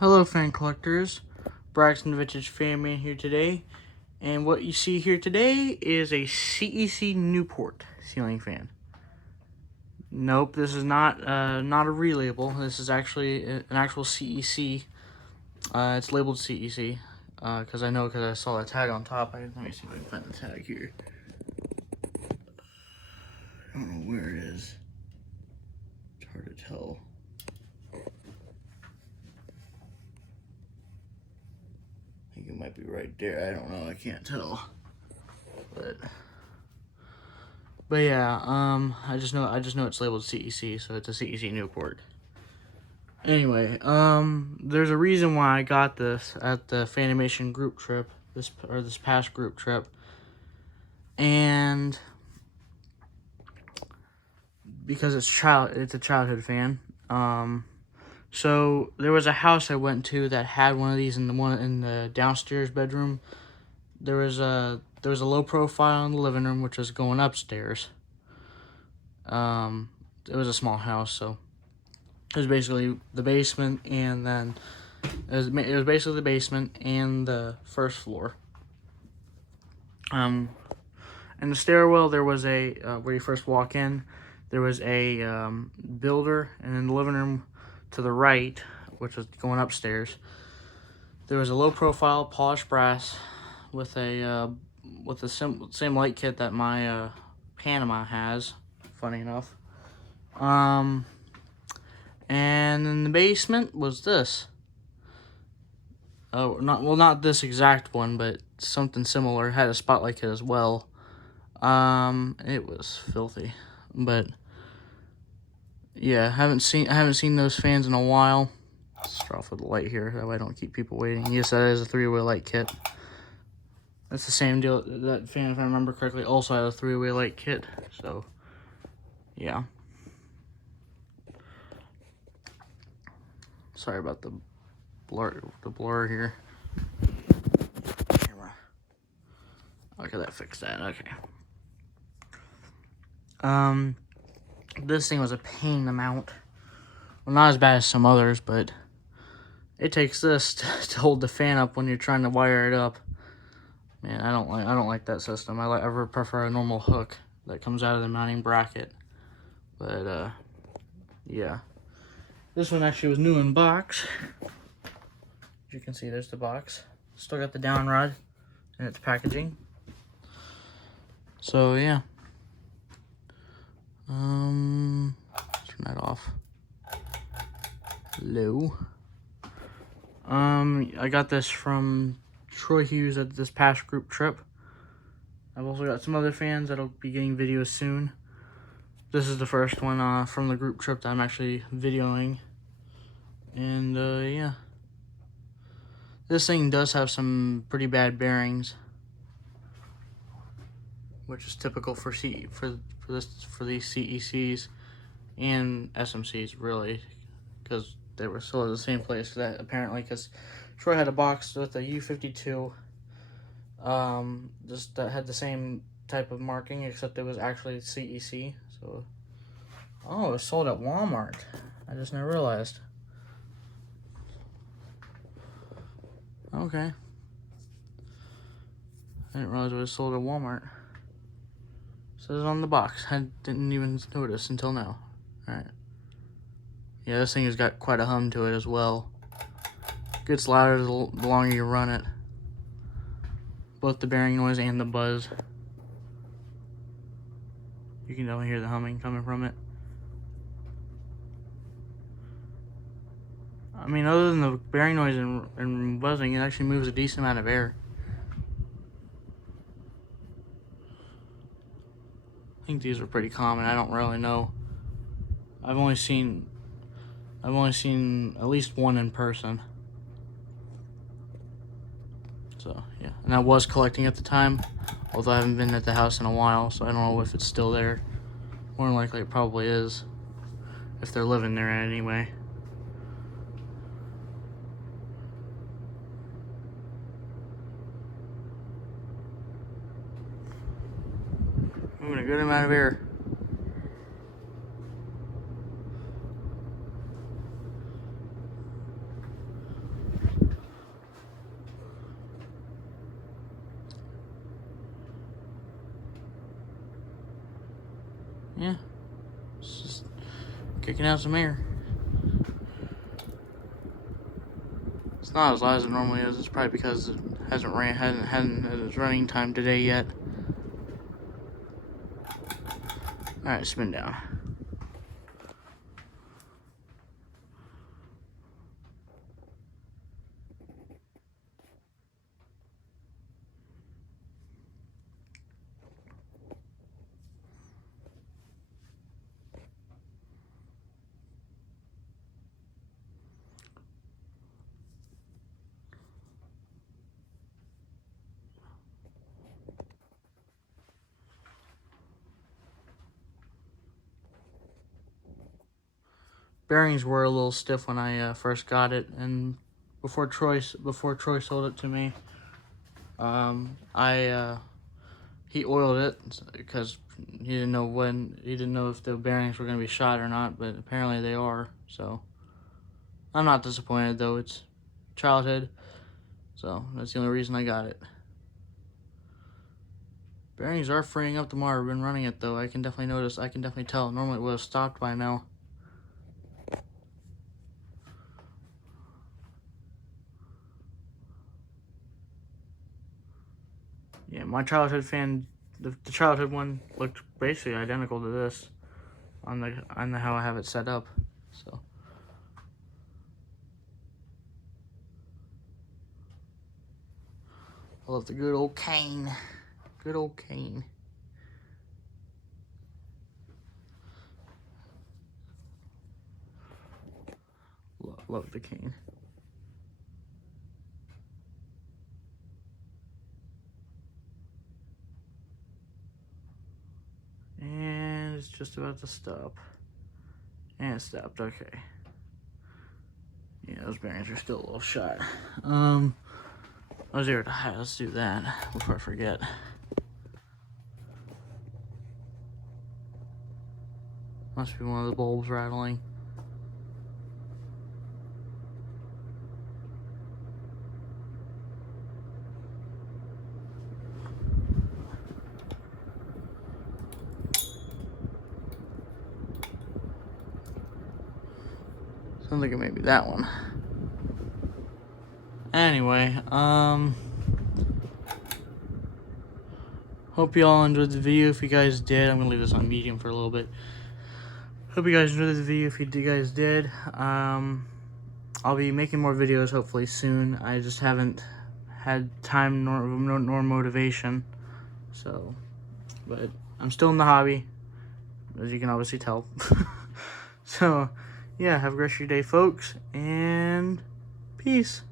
Hello fan collectors, Braxton Vintage Fan Man here today, and what you see here today is a CEC Newport ceiling fan. Nope, this is not a relabel. This is actually an actual CEC. It's labeled CEC because I saw the tag on top. Let me see if I can find the tag here. I don't know where it is. It's hard to tell. I think it might be right there. I don't know. I can't tell. But yeah, I just know it's labeled CEC, so it's a CEC Newport. Anyway, there's a reason why I got this at the Fanimation group trip, this past group trip, and because it's a childhood fan. So there was a house I went to that had one of these in the downstairs bedroom. There was a low profile in the living room, which was going upstairs. It was a small house, so it was basically the basement, and then it was basically the basement and the first floor. In the stairwell, there was a where you first walk in, there was a builder, and in the living room to the right, which was going upstairs, there was a low profile polished brass with the same light kit that my Panama has, funny enough. And in the basement was this. Oh, not this exact one, but something similar. It had a spotlight kit as well. It was filthy, but yeah, I haven't seen those fans in a while. Let's start off with the light here, that way I don't keep people waiting. Yes, that is a 3-way light kit. That's the same deal. That fan, if I remember correctly, also had a 3-way light kit. So, yeah. Sorry about the blur here. Camera. Okay, that fixed that. Okay. This thing was a pain to mount. Well, not as bad as some others, but it takes this to hold the fan up when you're trying to wire it up. Man, I don't like that system. I prefer a normal hook that comes out of the mounting bracket. But yeah. This one actually was new in box. As you can see, there's the box. Still got the down rod in its packaging. So yeah. Turn that off. Low. I got this from Troy Hughes at this past group trip. I've also got some other fans that'll be getting videos soon. This is the first one from the group trip that I'm actually videoing. And yeah. This thing does have some pretty bad bearings, which is typical for these CECs and SMCs, really, because they were still at the same place. That apparently, because Troy had a box with a U52, just that had the same type of marking, except it was actually CEC. So, oh, it was sold at Walmart. I just never realized. Okay. I didn't realize it was sold at Walmart. It says on the box. I didn't even notice until now. Alright. Yeah, this thing has got quite a hum to it as well. It gets louder the longer you run it. Both the bearing noise and the buzz. You can definitely hear the humming coming from it. I mean, other than the bearing noise and buzzing, it actually moves a decent amount of air. I think these are pretty common. I don't really know. I've only seen at least one in person. So yeah, and I was collecting at the time, although I haven't been at the house in a while, so I don't know if it's still there. More than likely, it probably is, if they're living there anyway. Moving a good amount of air. kicking out some air. It's not as loud as it normally is. It's probably because it hasn't had its running time today yet. Alright, spin down. Bearings were a little stiff when I first got it, and before Troy sold it to me, he oiled it because he didn't know if the bearings were going to be shot or not, but apparently they are. So I'm not disappointed though. It's childhood, so that's the only reason I got it. Bearings are freeing up the more I've been running it though. I can definitely tell. Normally it would have stopped by now. Yeah, my childhood fan, the childhood one looked basically identical to this on the how I have it set up. So I love the good old cane. Good old cane. Love the cane. And it's just about to stop. And it stopped, okay. Yeah, those bearings are still a little shot. Oh, 0 to high, let's do that before I forget. Must be one of the bulbs rattling. Sounds like it may be that one. Anyway, hope you all enjoyed the video. If you guys did, I'm gonna leave this on medium for a little bit. Hope you guys enjoyed the video. If you guys did, I'll be making more videos hopefully soon. I just haven't had time nor motivation. So, but I'm still in the hobby, as you can obviously tell. So, yeah, have a great rest of your day, folks, and peace.